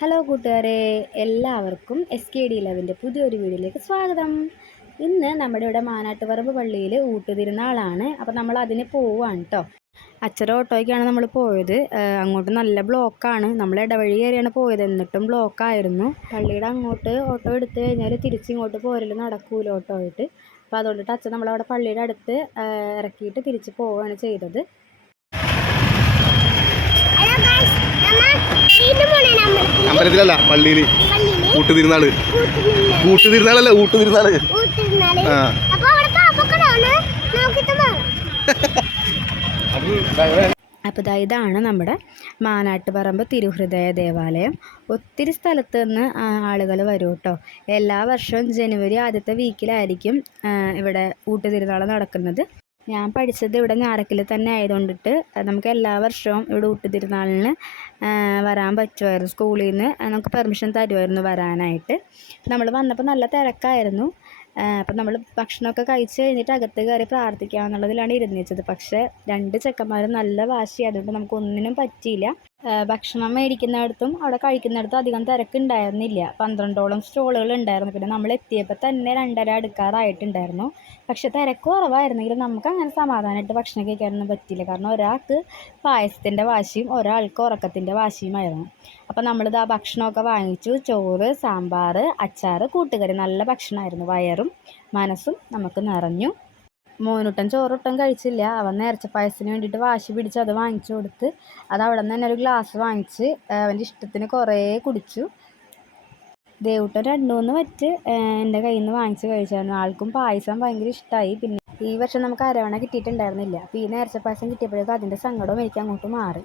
Hello കൂട്ടുകാരെ, എല്ലാവർക്കും SKD11 പുതിയൊരു വീഡിയോയിലേക്ക് സ്വാഗതം. ഇന്ന് നമ്മുടെ ഇവിടെ മാനാട്ടുപറമ്പ് പള്ളിയിൽ ഊട്ടുതിരുന്നാളാണ്. അപ്പോൾ നമ്മൾ അതിന് പോവുകയാണ് കേട്ടോ. അച്ഛൻ്റെ ഓട്ടോയ്ക്കാണ് നമ്മൾ പോയത്. അങ്ങോട്ട് നല്ല ബ്ലോക്കാണ്. നമ്മൾ ഇടവഴി കയറിയാണ് പോയത്, എന്നിട്ടും ബ്ലോക്കായിരുന്നു. പള്ളിയുടെ അങ്ങോട്ട് ഓട്ടോ എടുത്തു കഴിഞ്ഞാൽ തിരിച്ചിങ്ങോട്ട് പോരൽ നടക്കൂല ഓട്ടോ ആയിട്ട്. അപ്പോൾ അതുകൊണ്ടിട്ട് അച്ഛൻ നമ്മളവിടെ പള്ളിയുടെ അടുത്ത് ഇറക്കിയിട്ട് തിരിച്ച് പോവുകയാണ് ചെയ്തത്. അമ്പലത്തിലല്ല, പള്ളിയില് ഊട്ടുതിരുന്നാള്. ഊട്ടുതിരുന്നാളല്ല, ഊട്ടുതിരുന്നാള്. അപ്പോൾ ഇതാണ് നമ്മുടെ മാനാട്ടുപറമ്പ് തിരുഹൃദയ ദേവാലയം. ഒത്തിരി സ്ഥലത്ത് നിന്ന് ആളുകൾ വരും കേട്ടോ. എല്ലാ വർഷവും ജനുവരി ആദ്യത്തെ വീക്കിലായിരിക്കും ഇവിടെ ഊട്ടുതിരുന്നാൾ നടക്കുന്നത്. ഞാൻ പഠിച്ചത് ഇവിടെ ഞാറക്കിൽ തന്നെ ആയതുകൊണ്ടിട്ട് നമുക്ക് എല്ലാ വർഷവും ഇവിടെ ഊട്ടുതിരുന്നാളിന് വരാൻ പറ്റുമായിരുന്നു. സ്കൂളിൽ നിന്ന് നമുക്ക് പെർമിഷൻ തരുമായിരുന്നു വരാനായിട്ട്. നമ്മൾ വന്നപ്പോൾ നല്ല തിരക്കായിരുന്നു. അപ്പം നമ്മൾ ഭക്ഷണമൊക്കെ കഴിച്ച് കഴിഞ്ഞിട്ട് അകത്ത് കയറി പ്രാർത്ഥിക്കാമെന്നുള്ളതിലാണ് ഇരുന്നിച്ചത്. പക്ഷേ 2 ചെക്കന്മാരും നല്ല വാശി, അതുകൊണ്ട് നമുക്കൊന്നിനും പറ്റിയില്ല. ഭക്ഷണം മേടിക്കുന്നിടത്തും അവിടെ കഴിക്കുന്നിടത്തും അധികം തിരക്കുണ്ടായിരുന്നില്ല. 12ഓളം സ്റ്റോളുകൾ ഉണ്ടായിരുന്നു. പിന്നെ നമ്മൾ എത്തിയപ്പോൾ തന്നെ 2:30 അടുക്കാറായിട്ടുണ്ടായിരുന്നു. പക്ഷേ തിരക്ക് കുറവായിരുന്നെങ്കിലും നമുക്ക് അങ്ങനെ സമാധാനമായിട്ട് ഭക്ഷണം കഴിക്കാനൊന്നും പറ്റിയില്ല. കാരണം ഒരാൾക്ക് പായസത്തിൻ്റെ വാശിയും ഒരാൾക്ക് ഉറക്കത്തിൻ്റെ വാശിയുമായിരുന്നു. അപ്പോൾ നമ്മളിത് ആ ഭക്ഷണമൊക്കെ വാങ്ങിച്ചു. ചോറ്, സാമ്പാർ, അച്ചാർ, കൂട്ടുകറി. നല്ല ഭക്ഷണമായിരുന്നു. വയറും മനസ്സും നമുക്ക് നിറഞ്ഞു. മോനൂട്ടൻ ചോറൊട്ടും കഴിച്ചില്ല. അവൻ നേർച്ച പായസത്തിന് വേണ്ടിയിട്ട് വാശി പിടിച്ച് അത് വാങ്ങിച്ചു കൊടുത്ത്. അത് അവിടെ നിന്ന് തന്നെ ഒരു ഗ്ലാസ് വാങ്ങിച്ച് അവൻ്റെ ഇഷ്ടത്തിന് കുറേ കുടിച്ചു. ദേവൂട്ടൻ 2-3 വറ്റ് എൻ്റെ കയ്യിൽ നിന്ന് വാങ്ങിച്ച് കഴിച്ചായിരുന്നു. ആൾക്കും പായസം ഭയങ്കര ഇഷ്ടമായി. പിന്നെ ഈ വർഷം നമുക്ക് അരവണ കിട്ടിയിട്ടുണ്ടായിരുന്നില്ല. അപ്പോൾ ഈ നേർച്ച പായസം കിട്ടിയപ്പോഴേക്കും അതിൻ്റെ സങ്കടവും എനിക്ക് അങ്ങോട്ട് മാറി.